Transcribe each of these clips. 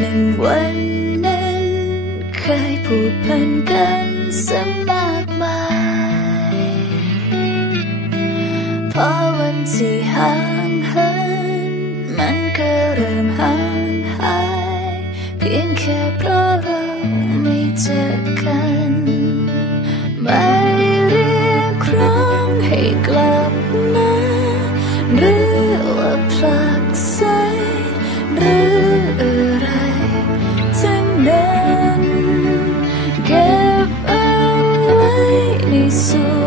หนึ่งวันนั้น เคยผูกพันกันสมากมายพอวันที่ห่างเหินมันก็เริ่มห่างหาย เพียงแค่เพราะเราไม่เจอ đến. Give away đi xuống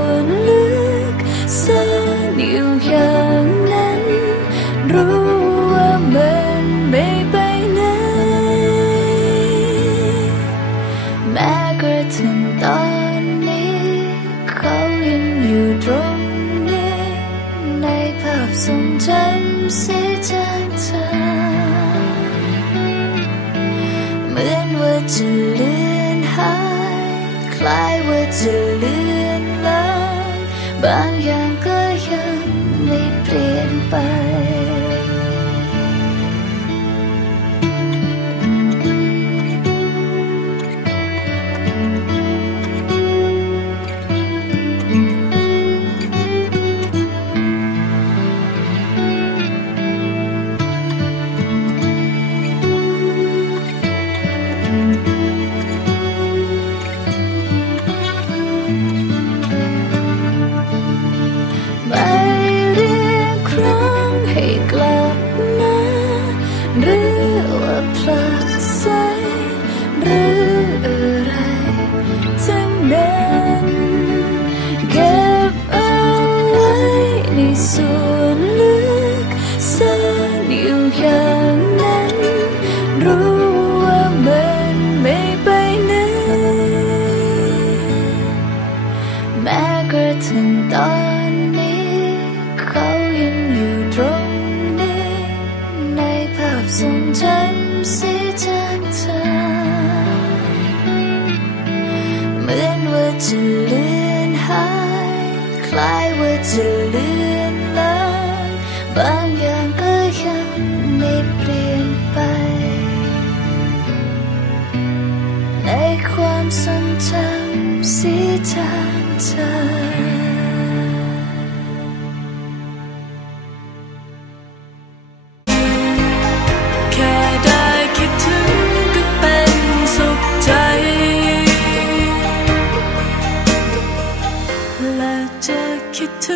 จะเลือนหาย คล้ายว่าจะเลือนลางบางอย่าง Clywood to Lynn High, Clywood to Lynn Love, จะ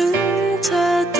คิด